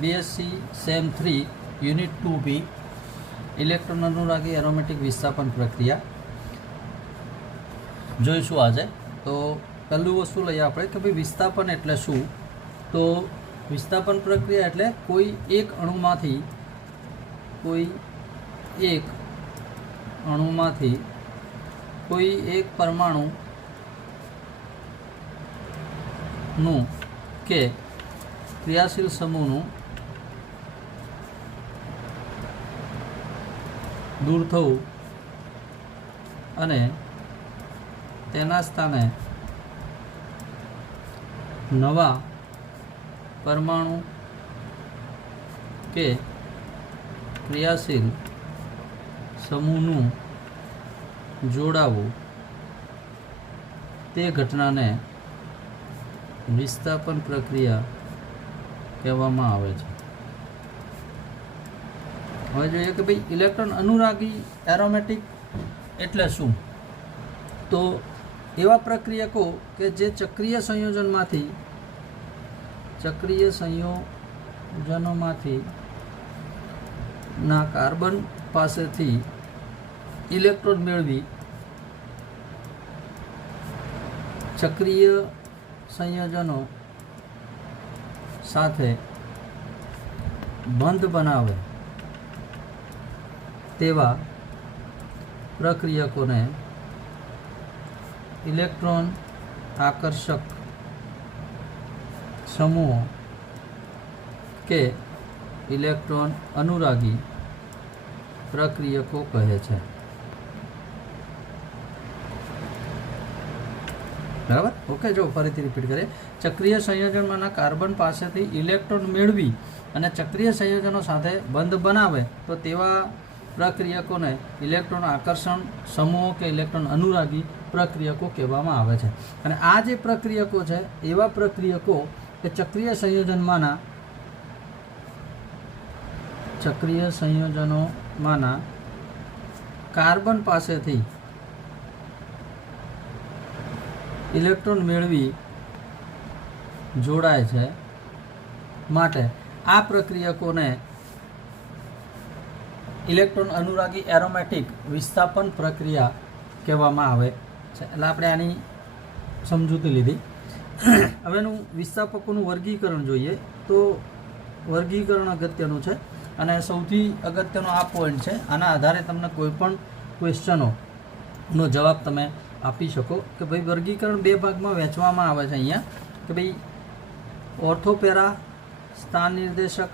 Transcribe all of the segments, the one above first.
BSc sem 3 unit 2B electron અનુરાગી aromatic વિસ્થાપન પ્રક્રિયા જોઈશું આજે. તો પહેલું વસ્તુ લઈએ આપણે કે ભાઈ વિસ્થાપન એટલે શું. તો વિસ્થાપન પ્રક્રિયા એટલે કોઈ એક અણુમાંથી કોઈ એક પરમાણુનું કે ક્રિયાશીલ સમૂહનું દૂર થવું અને તેના સ્થાને નવા પરમાણુ કે ક્રિયાશીલ સમૂહનું જોડાવું, તે ઘટનાને વિસ્થાપન પ્રક્રિયા કહેવામાં આવે છે. હવે જોઈએ કે ભાઈ ઇલેક્ટ્રોન અનુરાગી એરોમેટિક એટલે શું. તો એવા પ્રક્રિયકો કે જે ચક્રીય સંયોજનોમાંથી ના કાર્બન પાસેથી ઇલેક્ટ્રોન મેળવી ચક્રીય સંયોજનો સાથે બંધ બનાવે તેવા પ્રક્રિયકોને ઇલેક્ટ્રોન આકર્ષક સમૂહો કે ઇલેક્ટ્રોન અનુરાગી પ્રક્રિયકો કહે છે. બરાબર, ઓકે. જો ફરીથી રિપીટ કરીએ, ચક્રીય સંયોજનમાંના કાર્બન પાસેથી ઇલેક્ટ્રોન મેળવી અને ચક્રીય સંયોજનો સાથે બંધ બનાવે તો તેવા પ્રક્રિયકોને ઇલેક્ટ્રોન આકર્ષણ સમૂહો કે ઇલેક્ટ્રોન અનુરાગી પ્રક્રિયકો કહેવામાં આવે છે. અને આ જે પ્રક્રિયકો છે એવા પ્રક્રિયકો કે ચક્રીય સંયોજનોમાંના કાર્બન પાસેથી ઇલેક્ટ્રોન મેળવી જોડાય છે, માટે આ પ્રક્રિયકોને ઇલેક્ટ્રોન અનુરાગી એરોમેટિક વિસ્થાપન પ્રક્રિયા કહેવામાં આવે છે. એટલે આપણે આની સમજૂતી લીધી. હવેનું વિસ્થાપકોનું વર્ગીકરણ જોઈએ. તો વર્ગીકરણ અગત્યનું છે અને સૌથી અગત્યનો આ પોઈન્ટ છે. આના આધારે તમને કોઈ પણ ક્વેશ્ચનોનો જવાબ તમે આપી શકો કે ભાઈ વર્ગીકરણ બે ભાગમાં વહેંચવામાં આવે છે અહીંયા કે ભાઈ ઓર્થોપેરા સ્થાન નિર્દેશક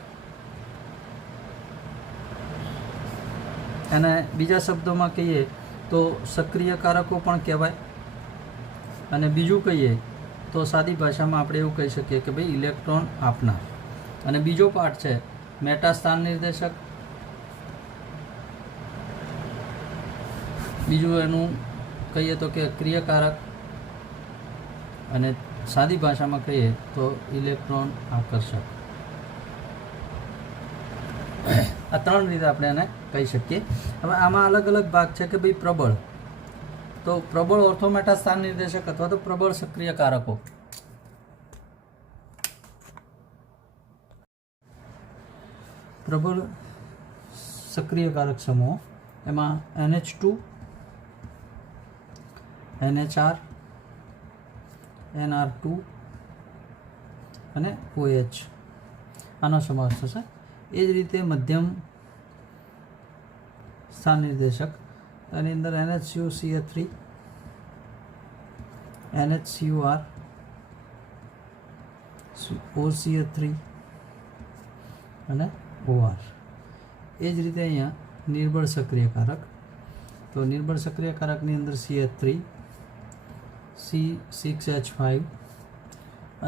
અને બીજા શબ્દોમાં કહીએ તો સક્રિય કારકો પણ કહેવાય. અને બીજું કહીએ તો સાદી ભાષામાં આપણે એવું કહી શકીએ કે ભાઈ ઇલેક્ટ્રોન આપનાર. અને બીજો પાર્ટ છે મેટા સ્થાન નિર્દેશક. બીજું એનું કહીએ તો કે ક્રિયાકારક અને સાદી ભાષામાં કહીએ તો ઇલેક્ટ્રોન આકર્ષક. આ ત્રણ રીતે આપણે એને કહી શકીએ. હવે આમાં અલગ અલગ ભાગ છે કે ભાઈ પ્રબળ, તો પ્રબળ ઓર્થોમેટા સ્થાન નિર્દેશક અથવા તો પ્રબળ સક્રિય કારકો. પ્રબળ સક્રિય કારક સમૂહો એમાં NH2, NHR, NR2 અને OH આનો સમાવેશ થશે. એ જ રીતે મધ્યમ સ્થાન નિર્દેશક એની અંદર NHCuCl3, NHCuR, OCl3 અને OR. એ જ રીતે અહીંયા નિર્બળ સક્રિયકારક, તો નિર્બળ સક્રિયકારકની અંદર CH3, C6H5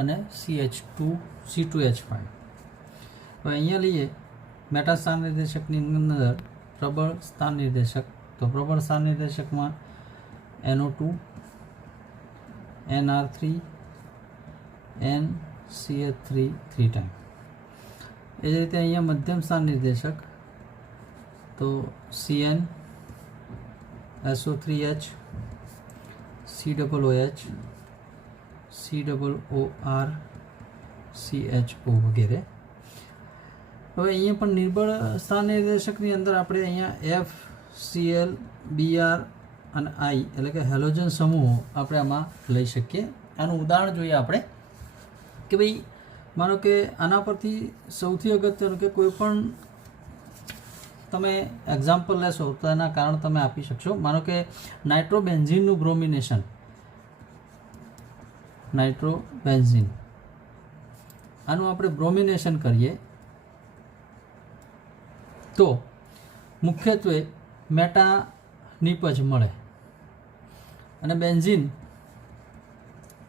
અને C2H5. હવે અહીંયા લઈએ મેટા સ્થાન નિર્દેશકની અંદર પ્રબળ સ્થાન નિર્દેશક. તો પ્રબળ સ્થાન નિર્દેશકમાં NO2, NR3, NCH3 3 ટાઈમ. એ જ રીતે અહીંયા મધ્યમ સ્થાન નિર્દેશક તો CN, SO3H, COOH, COOR, CHO વગેરે. હવે અહીંયા પણ નિર્બળ સ્થાન નિર્દેશકની અંદર આપણે અહીંયા FCl Br અને I એટલે કે હેલોજન સમૂહો આપણે આમાં લઈ શકીએ. આનું ઉદાહરણ જોઈએ આપણે કે ભાઈ માનો કે આના પરથી સૌથી અગત્યનું કે કોઈ પણ તમે એક્ઝામ્પલ લેશો તો એના કારણ તમે આપી શકશો. માનો કે નાઇટ્રોબેન્ઝીનનું બ્રોમિનેશન, નાઇટ્રોબેન્ઝીન આનું આપણે બ્રોમિનેશન કરીએ તો મુખ્યત્વે મેટા નિપજ મળે. અને બેન્ઝીન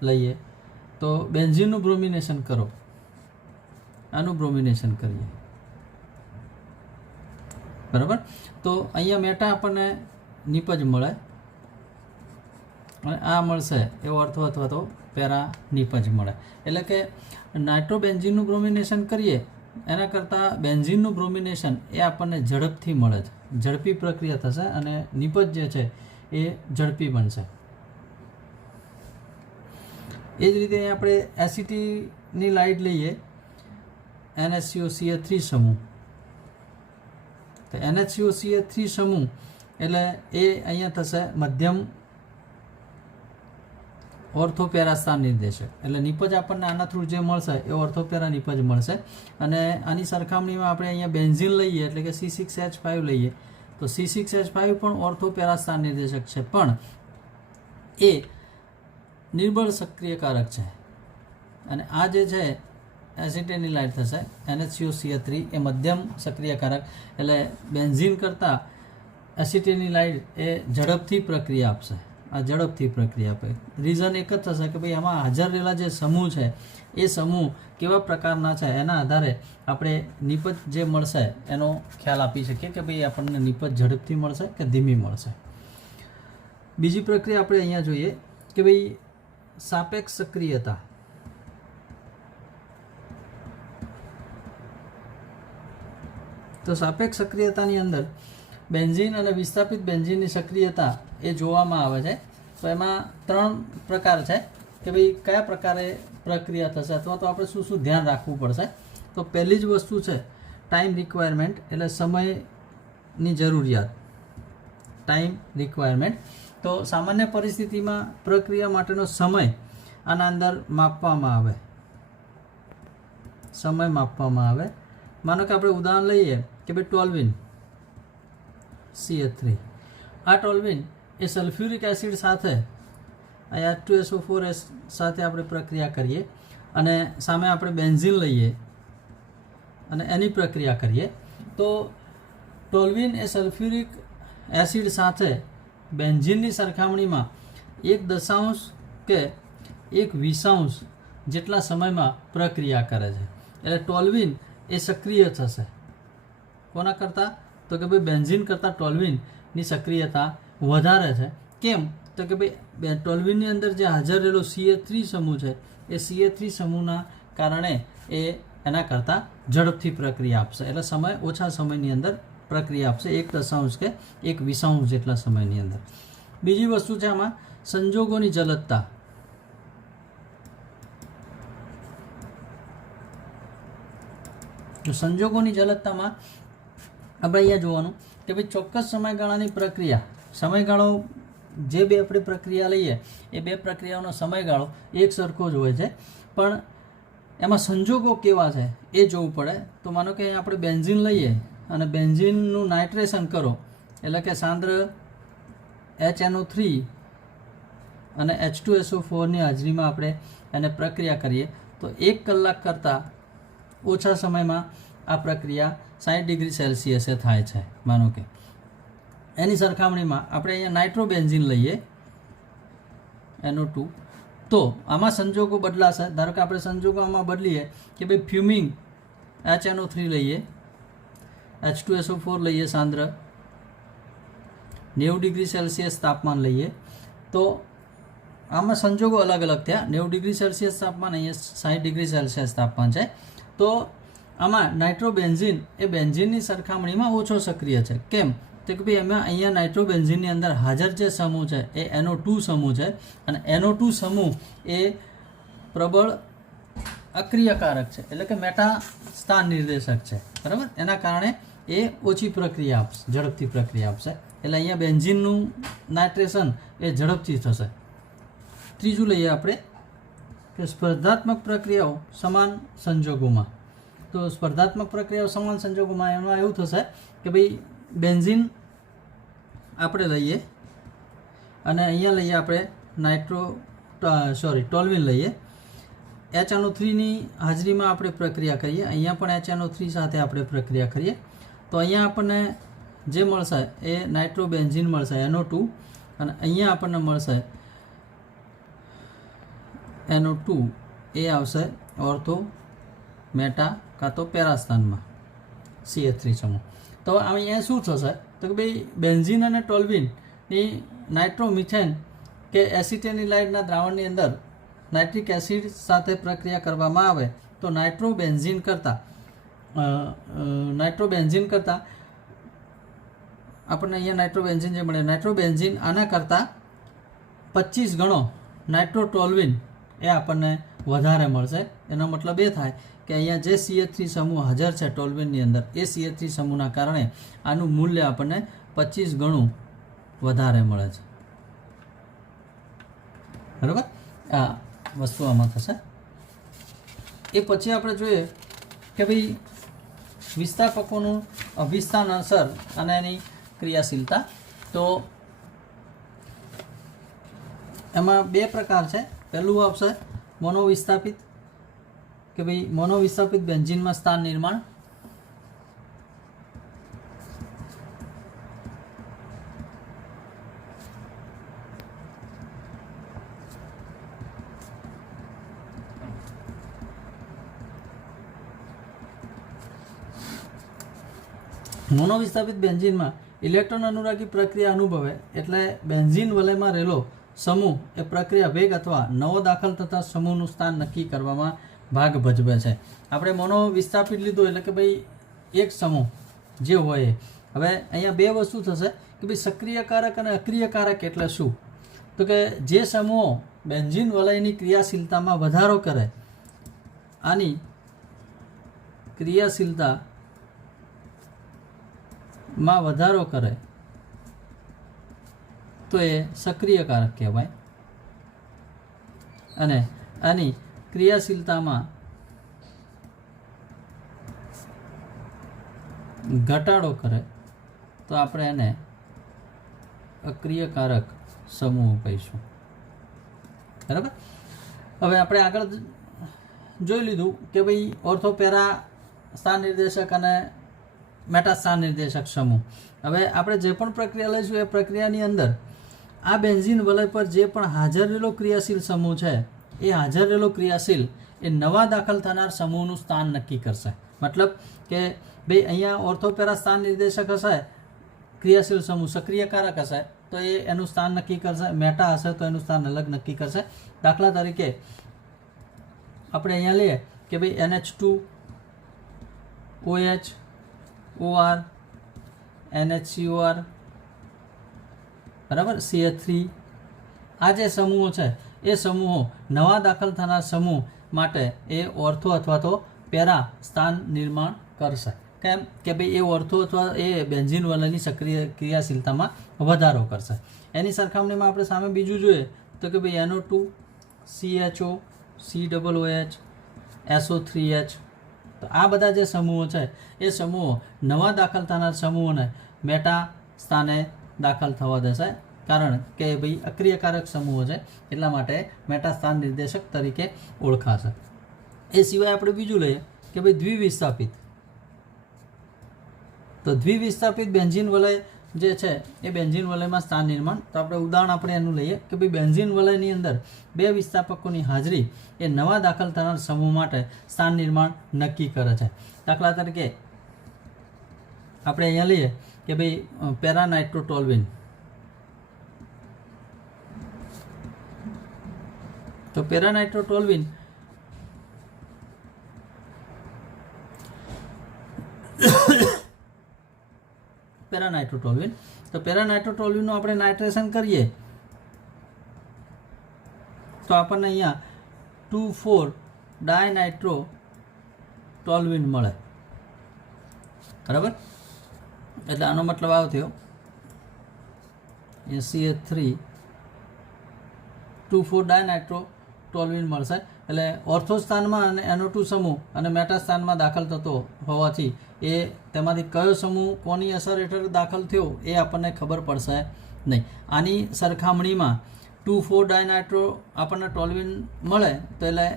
લઈએ તો બેન્ઝીનનું બ્રોમિનેશન કરો, આનું બ્રોમિનેશન કરીએ, બરાબર. તો અહીંયા મેટા આપણને નિપજ મળે અને આ મળશે એવો અર્થો અથવા તો પેરા નિપજ મળે. એટલે કે નાઇટ્રોબેન્ઝીનનું બ્રોમિનેશન કરીએ એના કરતાં બેન્ઝીનનું બ્રોમિનેશન એ આપણને ઝડપથી મળે છે, ઝડપી પ્રક્રિયા થશે અને નિપજ જે છે એ ઝડપી બનશે. એ જ રીતે આપણે એસિટીની લાઇટ લઈએ, NHCOCH3 સમૂહ. તો NHCOCH3 સમૂહ એટલે એ અહીંયા થશે મધ્યમ ઓર્થોપેરા સ્થાન નિર્દેશક. એટલે નિપજ આપણને આના થ્રુ જે મળશે એ ઓર્થોપેરા નિપજ મળશે. અને આની સરખામણીમાં આપણે અહીંયા બેન્ઝીન લઈએ એટલે કે C6H5 લઈએ તો C6H5 પણ ઓર્થોપેરા સ્થાન નિર્દેશક છે, પણ એ નિર્બળ સક્રિયકારક છે. અને આ જે છે એસિટેની લાઇટ થશે NHCOCH3 એ મધ્યમ સક્રિયકારક. એટલે બેન્ઝીન કરતાં એસિટેની લાઇટ એ ઝડપથી પ્રક્રિયા આપશે, આ ઝડપથી પ્રક્રિયા આપે. રીઝન એક જ થશે કે ભાઈ આમાં હાજર રહેલા જે સમૂહ છે એ સમૂહ કેવા પ્રકારના છે એના આધારે આપણે નિપજ જે મળશે એનો ખ્યાલ આપી શકીએ કે ભાઈ આપણને નિપજ ઝડપથી મળશે કે ધીમી મળશે. બીજી પ્રક્રિયા આપણે અહીંયા જોઈએ કે ભાઈ સાપેક્ષ સક્રિયતા. તો સાપેક્ષ સક્રિયતાની અંદર બેન્ઝીન અને વિસ્થાપિત બેન્ઝીનની સક્રિયતા એ જોવામાં આવે છે. તો એમાં 3 પ્રકાર છે કે ભાઈ કયા પ્રકારે પ્રક્રિયા થશે અથવા તો આપણે શું શું ધ્યાન રાખવું પડશે. તો પહેલી જ વસ્તુ છે ટાઈમ રિક્વાયરમેન્ટ, એટલે સમયની જરૂરિયાત, ટાઈમ રિક્વાયરમેન્ટ. તો સામાન્ય પરિસ્થિતિમાં પ્રક્રિયા માટેનો સમય આના અંદર માપવામાં આવે, સમય માપવામાં આવે. માનો કે આપણે ઉદાહરણ લઈએ કે ભાઈ ટોલ્યુઇન CH3. આ ટોલ્યુઇન એ સલ્ફ્યુરિક એસિડ સાથે H2SO4 સાથે આપણે પ્રક્રિયા કરીએ અને સામે આપણે બેન્ઝીન લઈએ અને એની પ્રક્રિયા કરીએ તો ટોલ્યુઇન એ સલ્ફ્યુરિક એસિડ સાથે બેન્ઝીનની સરખામણીમાં 1 કે 1/20 જેટલા સમયમાં પ્રક્રિયા કરે છે. એટલે ટોલ્યુઇન એ સક્રિય થશે કોના કરતાં? તો કે ભાઈ બેન્ઝીન કરતાં ટોલ્યુઇનની સક્રિયતા વધારે છે. કેમ? તો કે ભાઈ ટોલ્યુઇનની અંદર જે હાજર રહેલો CH3 સમૂહ છે એ CH3 સમૂહના કારણે એ એના કરતાં ઝડપથી પ્રક્રિયા આપશે. એટલે સમય ઓછા સમયની અંદર પ્રક્રિયા આપશે, 1 કે 1/20 જેટલા સમયની અંદર. બીજી વસ્તુ છે આમાં સંજોગોની જલદતા. તો સંજોગોની જલદતામાં આપણે અહીંયા જોવાનું કે ભાઈ ચોક્કસ સમયગાળાની પ્રક્રિયા, સમયગાળો જે બે આપણે પ્રક્રિયા લઈએ એ બે પ્રક્રિયાઓનો સમયગાળો એક સરખો જ હોય છે, પણ એમાં સંજોગો કેવા છે એ જોવું પડે. તો માનો કે આપણે બેન્ઝીન લઈએ અને બેન્ઝીનનું નાઇટ્રેશન કરો એટલે કે સાંદ્ર HNO3 અને H2SO4ની હાજરીમાં આપણે એને પ્રક્રિયા કરીએ તો 1 કલાક કરતાં ઓછા સમયમાં આ પ્રક્રિયા 60 ડિગ્રી સેલ્સિયસે થાય છે. માનો કે એની સરખામણીમાં આપણે અહીંયા નાઇટ્રોબેન્ઝીન લઈએ NO2 તો આમાં સંજોગો બદલાશે. ધારો કે આપણે સંજોગો આમાં બદલીએ કે ભાઈ ફ્યુમિંગ HNO3 લઈએ, H2SO4 લઈએ સાંદ્ર 90 ડિગ્રી સેલ્સિયસ તાપમાન લઈએ તો આમાં સંજોગો અલગ અલગ થયા. 90 ડિગ્રી સેલ્સિયસ તાપમાન, અહીંયા 60 ડિગ્રી સેલ્સિયસ તાપમાન છે. તો આમાં નાઇટ્રોબેન્ઝીન એ બેન્ઝીનની સરખામણીમાં ઓછો સક્રિય છે. કેમ? તો કે ભાઈ એમાં અહીંયા નાઇટ્રોબેન્ઝીનની અંદર હાજર જે સમૂહ છે એ NO2 સમૂહ છે અને NO2 સમૂહ એ પ્રબળ અક્રિયકારક છે, એટલે કે મેટા સ્થાન નિર્દેશક છે, બરાબર. એના કારણે એ ઓછી પ્રક્રિયા આપશે, ઝડપથી પ્રક્રિયા આપશે. એટલે અહીંયા બેન્ઝીનનું નાઇટ્રેશન એ ઝડપથી થશે. ત્રીજું લઈએ આપણે કે સ્પર્ધાત્મક પ્રક્રિયાઓ સમાન સંજોગોમાં. તો સ્પર્ધાત્મક પ્રક્રિયાઓ સમાન સંજોગોમાં એમાં એવું થશે કે ભાઈ બેન્ઝીન આપણે લઈએ અને અહીંયા લઈએ આપણે ટોલ્વિન લઈએ. HNO3ની હાજરીમાં આપણે પ્રક્રિયા કરીએ, અહીંયા પણ HNO3 સાથે આપણે પ્રક્રિયા કરીએ તો અહીંયા આપણને જે મળશે એ નાઇટ્રોબેન્ઝીન મળશે NO2, અને અહીંયા આપણને મળશે NO2 એ આવશે ઓર્થો મેટા કાં તો પેરા સ્થાનમાં CH3 સમૂહ. તો અહીંયા શું થશે તો કે ભાઈ બેન્ઝીન અને ટોલ્વિનની નાઇટ્રોમિથેન કે એસિટેનિલાઇડના દ્રાવણની અંદર નાઇટ્રિક એસિડ સાથે પ્રક્રિયા કરવામાં આવે તો નાઇટ્રોબેન્ઝીન કરતાં આપણને અહીંયા નાઇટ્રોબેન્ઝીન જે મળે, નાઇટ્રોબેન્ઝીન આના કરતાં 25 ગણો નાઇટ્રોટોલ્વિન એ આપણને વધારે મળશે. એનો મતલબ એ થાય કે અહીંયા જે CH3 સમૂહ હાજર છે ટોલ્વિનની અંદર, એ CH3 સમૂહના કારણે આનું મૂલ્ય આપણને 25 ગણું વધારે મળે છે, બરાબર. આ વસ્તુ આમાં થશે. એ પછી આપણે જોઈએ કે ભાઈ વિસ્થાપકોનું અભિસ્થાન અસર અને એની ક્રિયાશીલતા. તો એમાં બે પ્રકાર છે. પહેલું આવશે મોનોવિસ્થાપિત, કે ભાઈ મોનોવિસ્થાપિત બેન્ઝીનમાં સ્થાન નિર્માણ. મોનોવિસ્થાપિત બેન્ઝીનમાં ઇલેક્ટ્રોન અનુરાગી પ્રક્રિયા અનુભવે એટલે બેન્ઝીન વલયમાં રહેલો સમૂહ એ પ્રક્રિયા વેગ અથવા નવો દાખલ થતા સમૂહનું સ્થાન નક્કી કરવામાં ભાગ ભજવે છે. આપણે મોનોવિસ્થાપિત લીધું એટલે કે ભાઈ એક સમૂહ જે હોય. હવે અહીંયા બે વસ્તુ થશે કે ભાઈ સક્રિયકારક અને અક્રિયકારક એટલે શું? તો કે જે સમૂહો બેન્ઝીન વલયની ક્રિયાશીલતામાં વધારો કરે, આની ક્રિયાશીલતામાં વધારો કરે તો એ સક્રિયકારક કહેવાય, અને આની ક્રિયાશીલતામાં ઘટાડો કરે તો આપણે એને અક્રિયકારક સમૂહ કહીશું, બરાબર. હવે આપણે આગળ જોઈ લીધું કે ભાઈ ઓર્થોપેરા સ્થાન નિર્દેશક અને મેટા સ્થાન નિર્દેશક સમૂહ. હવે આપણે જે પણ પ્રક્રિયા લઈશું એ પ્રક્રિયાની અંદર આ બેન્ઝીન વલય પર જે પણ હાજર રહેલો ક્રિયાશીલ સમૂહ છે એ હાજર રહેલો ક્રિયાશીલ એ નવા દાખલ થનાર સમૂહનું સ્થાન નક્કી કરશે. મતલબ કે ભાઈ અહીંયા ઓર્થોપેરા સ્થાન નિર્દેશક હશે, ક્રિયાશીલ સમૂહ સક્રિયકારક હશે તો એ એનું સ્થાન નક્કી કરશે, મેટા હશે તો એનું સ્થાન અલગ નક્કી કરશે. દાખલા તરીકે આપણે અહીંયા લઈએ કે ભાઈ NH2 OH OR NHCOR, બરાબર, CH3, આ જે સમૂહો છે એ સમૂહો નવા દાખલ થનાર સમૂહ માટે એ ઓર્થો અથવા તો પેરા સ્થાન નિર્માણ કરશે. કેમ કે ભાઈ એ ઓર્થો અથવા એ બેન્ઝીન વલયની સક્રિય ક્રિયાશીલતામાં વધારો કરશે. એની સરખામણીમાં આપણે સામે બીજું જોઈએ તો કે ભાઈ NO2 CHO COOH SO3H. તો આ બધા જે સમૂહો છે એ સમૂહો નવા દાખલ થનાર સમૂહોને મેટા સ્થાને દાખલ થવા દેશે, કારણ કે ભાઈ અક્રિયકારક સમૂહો છે એટલા માટે મેટા સ્થાન નિર્દેશક તરીકે ઓળખાશે. એ સિવાય આપણે બીજું લઈએ કે ભાઈ દ્વિવિસ્થાપિત. તો દ્વિવિસ્થાપિત બેન્ઝીન વલય જે છે એ બેન્ઝીન વલયમાં સ્થાન નિર્માણ. તો આપણે ઉદાહરણ આપણે એનું લઈએ કે ભાઈ બેન્ઝીન વલયની અંદર બે વિસ્થાપકોની હાજરી એ નવા દાખલ થનાર સમૂહ માટે સ્થાન નિર્માણ નક્કી કરે છે. દાખલા તરીકે આપણે અહીંયા લઈએ કે ભાઈ પેરાનાઇટ્રોટોલ્વિન. તો પેરાનાઇટ્રોટોલ્વિન તો પેરાનાઇટ્રોટોલ્વિનનું આપણે નાઇટ્રેશન કરીએ તો આપણને અહીંયા 2,4 ડાયનાઇટ્રો ટોલ્યુઇન મળે, બરાબર. એટલે આનો મતલબ આવો થયો CH3 2,4 ડાયનાઇટ્રો ટોલ્યુઇન મળશે. એટલે ઓર્થો સ્થાનમાં અને NO2 સમૂહ અને મેટા સ્થાનમાં દાખલ થતો હોવાથી એ તેમાંથી કયો સમૂહ કોની અસર હેઠળ દાખલ થયો એ આપણને ખબર પડશે નહીં. આની સરખામણીમાં 2,4 ડાયનાઇટ્રો આપણને ટોલ્યુઇન મળે તો એટલે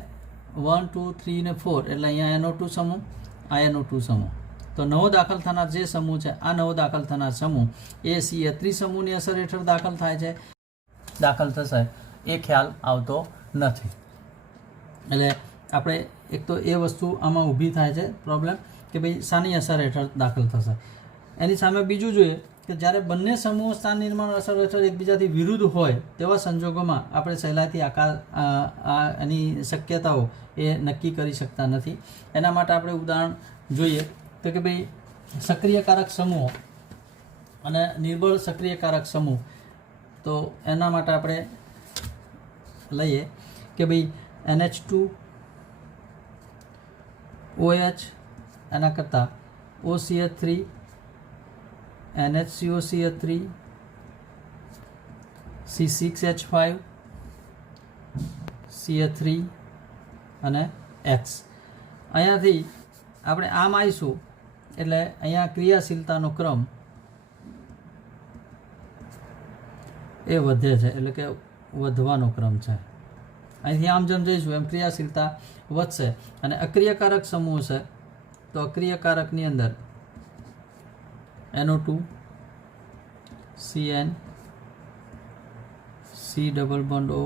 1, 2, 3 ને 4 એટલે અહીંયા NO2 સમૂહ, આ NO2 સમૂહ. તો નવો દાખલ થનાર જે સમૂહ છે, આ નવો દાખલ થનાર સમૂહ એ CH3 સમૂહની અસર હેઠળ દાખલ થાય છે, દાખલ થશે એ ખ્યાલ આવતો નથી. એટલે આપણે એક તો એ વસ્તુ આમાં ઊભી થાય છે પ્રોબ્લેમ કે ભાઈ શાની અસર હેઠળ દાખલ થશે. એની સામે બીજું જોઈએ કે જ્યારે બંને સમૂહો સ્થાન નિર્માણ અસર હેઠળ એકબીજાથી વિરુદ્ધ હોય તેવા સંજોગોમાં આપણે સહેલાઈથી એની શક્યતાઓ એ નક્કી કરી શકતા નથી. એના માટે આપણે ઉદાહરણ જોઈએ તો કે ભાઈ સક્રિયકારક સમૂહો અને નિર્બળ સક્રિયકારક સમૂહ. તો એના માટે આપણે લઈએ કે ભાઈ NH2 OH એના કરતાં OCH3 NHCOCH3 C6H5 CH3 અને X. અહીંયાથી આપણે આમ આવીશું એટલે અહીંયા ક્રિયાશીલતાનો ક્રમ એ વધે છે, એટલે કે વધવાનો ક્રમ છે. અહીંથી આમ જેમ જઈશું એમ ક્રિયાશીલતા વધશે. અને અક્રિયકારક સમૂહ છે તો અક્રિયકારકની અંદર NO2 CN C double bond O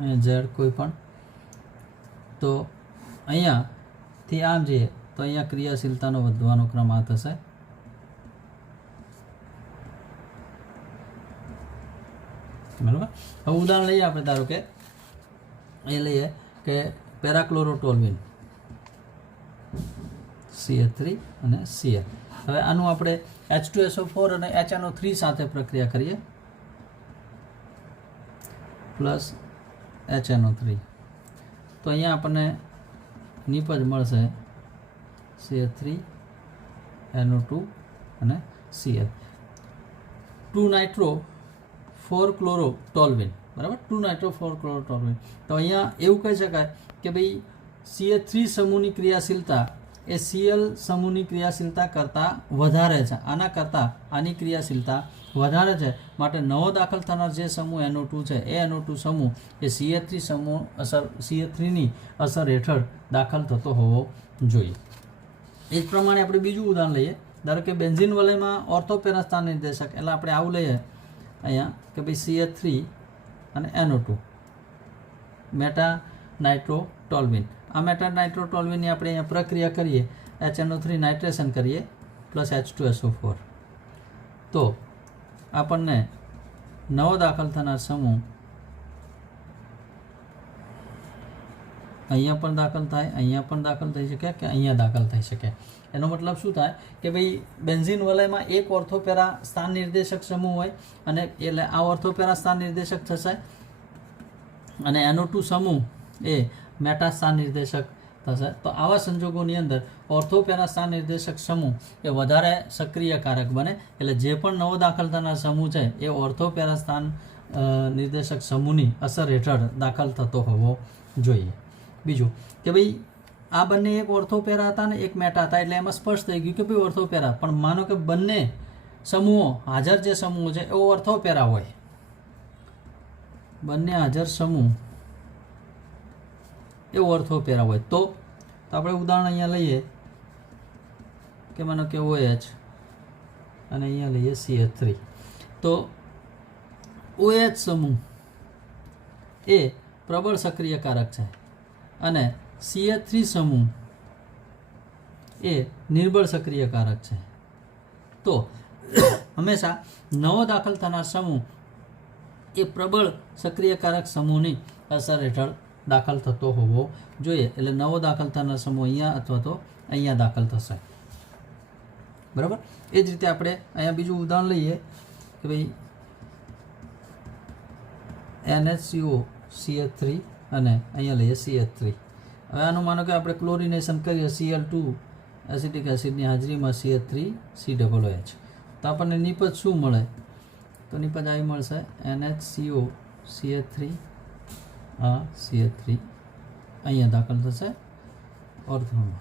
અને Z કોઈ પણ. તો અહીંયાથી આમ જઈએ તો અહીંયા ક્રિયાશીલતાનો વધવાનો ક્રમ આ થશે. બરાબર. હવે ઉદાહરણ લઈએ આપણે, ધારો કે એ લઈએ કે પેરાક્લોરોટોલ્યુઇન CH3 અને Cl. હવે આનું આપણે H2SO4 અને HNO3 સાથે પ્રક્રિયા કરીએ પ્લસ HNO3. તો અહીંયા આપણને નિપજ મળશે CH3 NO2 અને Cl. 2 નાઇટ્રો 4 ક્લોરોટોલ્યુઇન, બરાબર. 2 નાઇટ્રો 4 ક્લોરોટોલ્યુઇન. તો અહીંયા એવું કહી શકાય કે ભાઈ CH3 સમૂહની ક્રિયાશીલતા એ Cl સમૂહની ક્રિયાશીલતા કરતાં વધારે છે. આના કરતાં આની ક્રિયાશીલતા વધારે છે. માટે નવો દાખલ થનાર જે સમૂહ NO2 છે એ NO2 સમૂહ એ CH3ની અસર હેઠળ દાખલ થતો હોવો જોઈએ. એ જ પ્રમાણે આપણે બીજું ઉદાહરણ લઈએ. ધારો કે બેન્ઝીન વલયમાં ઓર્થોપેરા સ્થાન નિર્દેશક, એટલે આપણે આવું લઈએ અહીંયા કે ભાઈ CH3 અને NO2 મેટા નાઇટ્રોટોલ્યુઇન. આ મેટા નાઇટ્રોટોલ્યુઇનની આપણે અહીંયા પ્રક્રિયા કરીએ, HNO3 નાઇટ્રેશન કરીએ પ્લસ H2SO4. તો આપણને નવો દાખલ થનાર સમૂહ અહીંયા પણ દાખલ થાય, અહીંયા પણ દાખલ થઈ શકે કે અહીંયા દાખલ થઈ શકે. એનો મતલબ શું થાય કે ભાઈ બેન્ઝીન વલયમાં એક ઓર્થોપેરા સ્થાન નિર્દેશક સમૂહ હોય અને એટલે આ ઓર્થોપેરા સ્થાન નિર્દેશક થશે અને NO2 સમૂહ એ મેટા સ્થાન નિર્દેશક થશે. તો આવા સંજોગોની અંદર ઓર્થોપેરા સ્થાન નિર્દેશક સમૂહ એ વધારે સક્રિયકારક બને. એટલે જે પણ નવો દાખલ થનાર સમૂહ છે એ ઓર્થોપેરા સ્થાન નિર્દેશક સમૂહની અસર હેઠળ દાખલ થતો હોવો જોઈએ. બીજું કે ભાઈ આ બંને એક ઓર્થોપેરા હતા ને એક મેટા હતા, એટલે એમાં સ્પષ્ટ થઈ ગયું કે ભાઈ ઓર્થોપેરા. પણ માનો કે બંને સમૂહો હાજર જે સમૂહ છે એવો ઓર્થોપેરા હોય, બંને હાજર સમૂહ એ ઓર્થોપેરા હોય તો આપણે ઉદાહરણ અહીંયા લઈએ કે માનો કે OH અને અહીંયા લઈએ CH3. તો OH સમૂહ એ પ્રબળ સક્રિયકારક છે અને CH3 સમૂહ એ નિર્બળ સક્રિયકારક છે. તો હંમેશા નવો દાખલ થનાર સમૂહ એ પ્રબળ સક્રિયકારક સમૂહની અસર હેઠળ દાખલ થતો હોવો જોઈએ. એટલે નવો દાખલ થનાર સમૂહ અહીંયા અથવા તો અહીંયા દાખલ થશે, બરાબર. એ જ રીતે આપણે અહીંયા બીજું ઉદાહરણ લઈએ કે ભાઈ NHCO CH3 અને અહીંયા લઈએ CH3. હવે આનું માનો કે આપણે ક્લોરિનેશન કરીએ Cl2 એસિટિક એસિડની હાજરીમાં CH3COOH, તો આપણને નિપજ શું મળે? તો નિપજ આવી મળશે NHCO CH3 આ CH3 અહીંયા દાખલ થશે ઓર્થોમાં,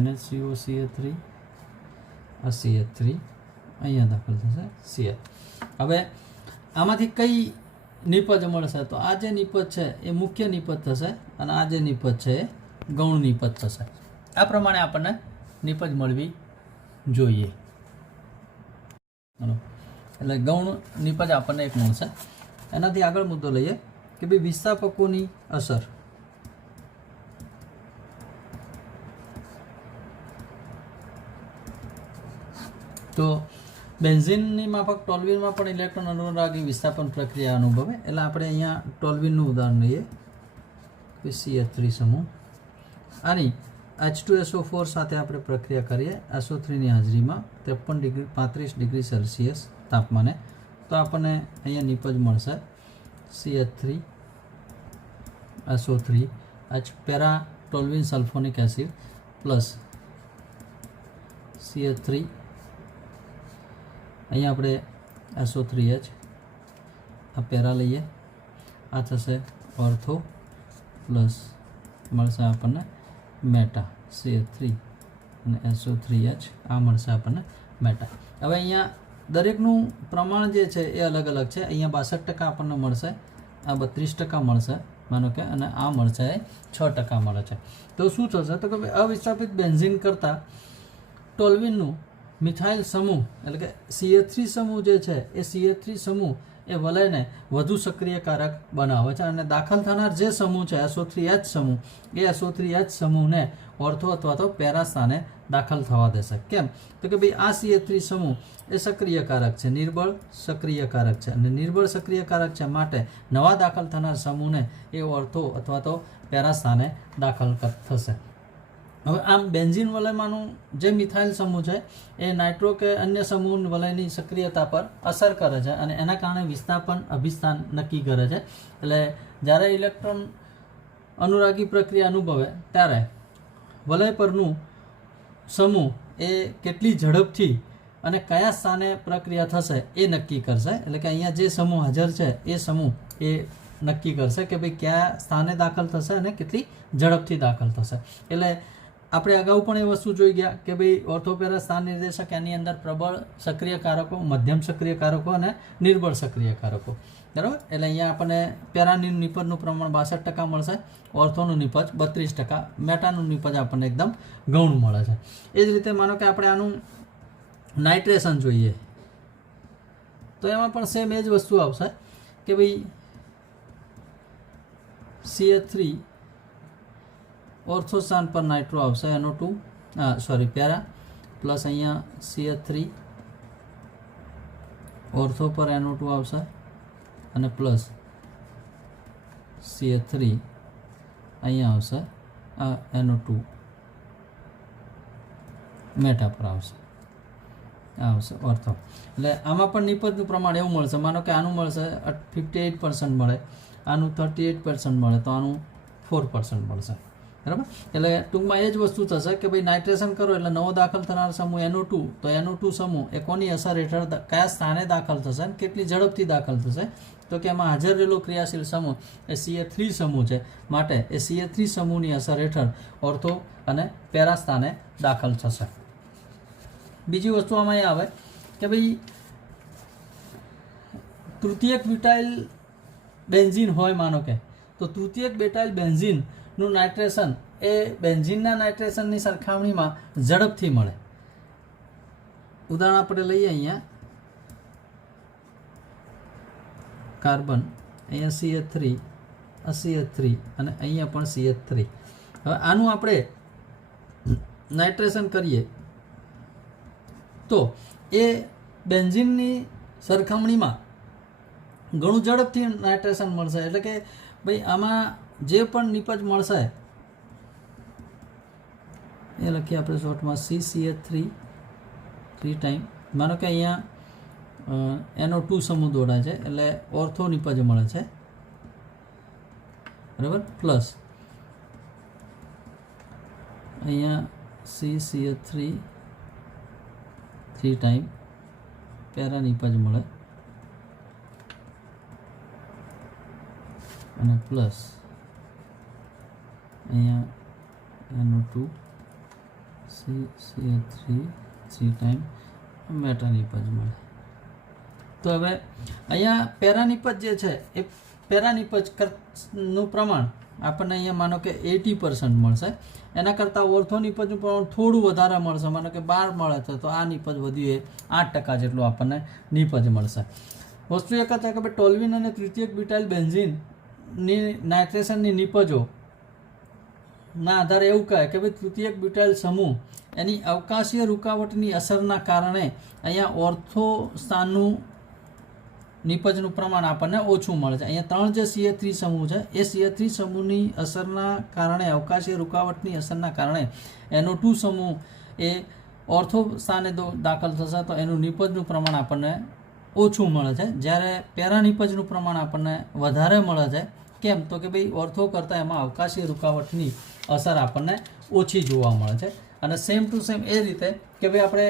NHCO CH3 આ CH3 અહીંયા દાખલ થશે Cl. હવે આમાંથી કઈ નિપજ મળશે? તો આ જે નિપજ છે એ મુખ્ય નિપજ થશે અને આ જે નિપજ છે એ ગૌણ નિપજ થશે. આ પ્રમાણે આપણને નિપજ મળવી જોઈએ. એટલે ગૌણ નિપજ આપણને એક મળશે. એનાથી આગળ મુદ્દો લઈએ કે ભાઈ વિસ્થાપકોની અસર. તો બેન્ઝીનની માફક ટોલ્યુઇનમાં પણ ઇલેક્ટ્રોન અનુરાગી વિસ્થાપન પ્રક્રિયા અનુભવે. એટલે આપણે અહીંયા ટોલ્યુઇનનું ઉદાહરણ લઈએ, CH3 સમૂહ. આની H2SO4 સાથે આપણે પ્રક્રિયા કરીએ SO3ની હાજરીમાં 35 ડિગ્રી સેલ્સિયસ તાપમાને, તો આપણને અહીંયા નિપજ મળશે CH3 SO3 H para toluene sulphonic acid plus CH3, અહીંયા આપણે SO3H આ પેરા લઈએ, આ થશે ઓર્થો પ્લસ મળશે આપણને મેટા CH3 અને SO3H આ મળશે આપણને મેટા. હવે અહીંયા દરેકનું પ્રમાણ જે છે એ અલગ અલગ છે. અહીંયા 62% આપણને મળશે, આ 32% મળશે માનો કે, અને આ મળશે એ 6% મળે છે. તો શું થશે? તો કે અવિસ્થાપિત બેન્ઝીન કરતાં ટોલ્યુઇનનું મિથાઇલ સમૂહ એટલે કે CH3 સમૂહ જે છે એ CH3 સમૂહ એ વલયને વધુ સક્રિયકારક બનાવે છે, અને દાખલ થનાર જે સમૂહ છે SO3H સમૂહ એ SO3H સમૂહને ઓર્થો અથવા તો પેરા સ્થાને દાખલ થવા દેશે. કેમ? તો કે ભાઈ આ CH3 સમૂહ એ સક્રિયકારક છે, નિર્બળ સક્રિયકારક છે, અને નિર્બળ સક્રિયકારક છે માટે નવા દાખલ થનાર સમૂહને એ ઓર્થો અથવા તો પેરા સ્થાને દાખલ થશે. હવે આમ બેન્ઝીન વલયમાંનું જે મિથાઇલ સમૂહ છે એ નાઇટ્રો કે અન્ય સમૂહ વલયની સક્રિયતા પર અસર કરે છે, અને એના કારણે વિસ્થાપન અભિસ્થાન નક્કી કરે છે. એટલે જ્યારે ઇલેક્ટ્રોન અનુરાગી પ્રક્રિયા અનુભવે ત્યારે વલય પરનું સમૂહ એ કેટલી ઝડપથી અને કયા સ્થાને પ્રક્રિયા થશે એ નક્કી કરશે. એટલે કે અહીંયા જે સમૂહ હાજર છે એ સમૂહ એ નક્કી કરશે કે ભાઈ કયા સ્થાને દાખલ થશે અને કેટલી ઝડપથી દાખલ થશે. એટલે આપણે અગાઉ પણ એ વસ્તુ જોઈ ગયા કે ભાઈ ઓર્થોપેરા સ્થાન નિર્દેશક એની અંદર પ્રબળ સક્રિયકારકો, મધ્યમ સક્રિયકારકો અને નિર્બળ સક્રિયકારકો, બરાબર. એટલે અહીંયા આપણને પેરાની નિપજનું પ્રમાણ 62% મળશે, ઓર્થોનું નિપજ 32%, મેટાનું નિપજ આપણને એકદમ ગૌણ મળે છે. એ જ રીતે માનો કે આપણે આનું નાઇટ્રેશન જોઈએ તો એમાં પણ સેમ એ જ વસ્તુ આવશે કે ભાઈ CH3 ઓર્થો સ્થાન પર નાઇટ્રો આવશે, NO2 પેરા પ્લસ અહીંયા CH3 ઓર્થો પર NO2 આવશે અને પ્લસ CH3 અહીંયા આવશે, આ NO2 મેટા પર આવશે ઓર્થો. એટલે આમાં પણ નિપજનું પ્રમાણ એવું મળશે, માનો કે આનું મળશે 58% મળે, આનું 38% મળે, તો આનું 4% મળશે, બરાબર. એટલે ટૂંકમાં એ જ વસ્તુ થશે કે ભાઈ નાઇટ્રેશન કરો એટલે નવો દાખલ થનાર સમૂહ NO2, તો NO2 સમૂહ એ કોની અસર હેઠળ કયા સ્થાને દાખલ થશે અને કેટલી ઝડપથી દાખલ થશે? તો કે એમાં હાજર રહેલો ક્રિયાશીલ સમૂહ એ CH3 સમૂહ છે, માટે એ CH3 સમૂહની અસર હેઠળ ઓર્થો અને પેરા સ્થાને દાખલ થશે. બીજી વસ્તુ આમાં એ આવે કે ભાઈ તૃતીયક બ્યુટાઇલ બેન્ઝીન હોય માનો કે, તો તૃતીયક બ્યુટાઇલ બેન્ઝીનનું નાઇટ્રેશન એ બેન્ઝીનના નાઇટ્રેશનની સરખામણીમાં ઝડપથી મળે. ઉદાહરણ આપણે લઈએ, અહીંયા કાર્બન, અહીંયા CH3, આ CH3 અને અહીંયા પણ CH3. હવે આનું આપણે નાઇટ્રેશન કરીએ તો એ બેન્ઝીનની સરખામણીમાં ઘણું ઝડપથી નાઇટ્રેશન મળશે. એટલે કે ભાઈ આમાં જે પણ નિપજ મળશે એ લખીએ આપણે શોર્ટમાં CCH3 3 ટાઈમ, માનો કે અહીંયા NO2 સમૂહ દોડાય છે એટલે ઓર્થો નિપજ મળે છે, બરાબર, પ્લસ અહીંયા CCH3 3 ટાઈમ પેરા નિપજ મળે અને પ્લસ અહીંયા NO2 CCH3 3 ટાઈમ મેટા નિપજ મળે. તો હવે અહીંયા પેરા નિપજ જે છે એ પેરા નિપજ નું પ્રમાણ આપણને અહીંયા માનો કે 80% મળશે. એના કરતાં ઓર્થો નિપજનું પ્રમાણ થોડું વધારે મળશે, માનો કે 12 મળે તો આ નિપજ વધ્યું એ 8% જેટલું આપણને નિપજ મળશે. વસ્તુ એક હતા કે ભાઈ ટોલ્યુઇન અને તૃતીયક બ્યુટાઇલ બેન્ઝીનની નાઇટ્રેશનની નિપજો ના આધારે એવું કહે કે ભાઈ તૃતીયક બ્યુટાઇલ સમૂહ એની અવકાશીય રૂકાવટની અસરના કારણે અહીંયા ઓર્થો સ્થાનનું નિપજનું પ્રમાણ આપણને ઓછું મળે છે. અહીંયા 3 જે CH3 સમૂહ છે એ CH3 સમૂહની અસરના કારણે, અવકાશીય રૂકાવટની અસરના કારણે NO2 સમૂહ એ ઓર્થો સ્થાને દાખલ થશે તો એનું નિપજનું પ્રમાણ આપણને ઓછું મળે છે, જ્યારે પેરા નિપજનું પ્રમાણ આપણને વધારે મળે છે. કેમ તો કે ભાઈ ઓર્થો કરતાં એમાં અવકાશીય રૂકાવટની અસર આપણને ઓછી જોવા મળે છે. અને સેમ ટુ સેમ એ રીતે કે ભાઈ આપણે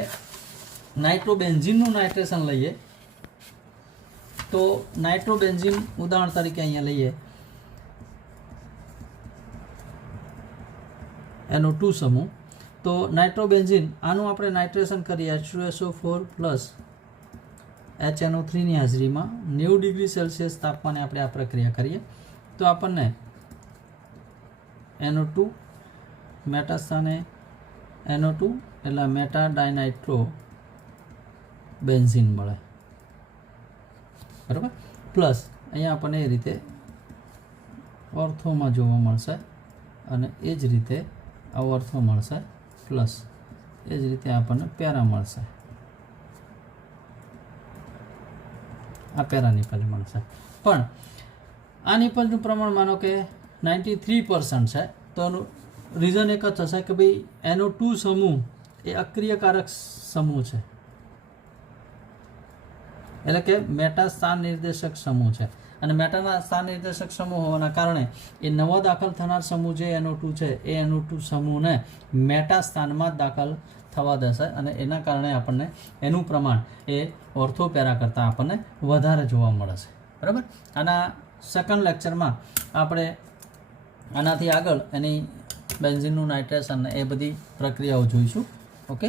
નાઇટ્રોબેન્ઝીનનું નાઇટ્રેશન લઈએ તો નાઇટ્રોબેન્ઝીન ઉદાહરણ તરીકે અહીંયા લઈએ NO2 સમૂહ. તો નાઇટ્રોબેન્ઝીન આનું આપણે નાઇટ્રેશન કરીએ H2SO4 પ્લસ HNO3 ની હાજરીમાં 90 ડિગ્રી સેલ્સિયસ તાપમાને આપણે આ પ્રક્રિયા કરીએ તો આપણને NO2 મેટા સ્થાને NO2 એટલે મેટા ડાયનાઇટ્રો બેન્ઝીન મળે, બરાબર. પ્લસ અહીંયા આપણને એ રીતે ઓર્થોમાં જોવા મળશે અને એ જ રીતે આ ઓર્થો મળશે, પ્લસ એ જ રીતે આપણને પેરા મળશે, આ પેરા નિપજ મળશે. પણ આ નિપજનું પ્રમાણ માનો કે 93% છે તો એનું રીઝન એક જ થશે કે ભાઈ NO2 સમૂહ એ અક્રિયકારક સમૂહ છે, એટલે કે મેટા સ્થાન નિર્દેશક સમૂહ છે. અને મેટાના સ્થાન નિર્દેશક સમૂહ હોવાના કારણે એ નવો દાખલ થનાર સમૂહ જે NO2 છે એ NO2 સમૂહને મેટા સ્થાનમાં દાખલ થવા દેશે અને એના કારણે આપણને એનું પ્રમાણ એ ઓર્થોપેરા કરતાં આપણને વધારે જોવા મળે છે, બરાબર. આના સેકન્ડ લેક્ચરમાં આપણે આનાથી આગળ એની બેન્ઝીનનું નાઇટ્રેશન એ બધી પ્રક્રિયાઓ જોઈશું. ઓકે.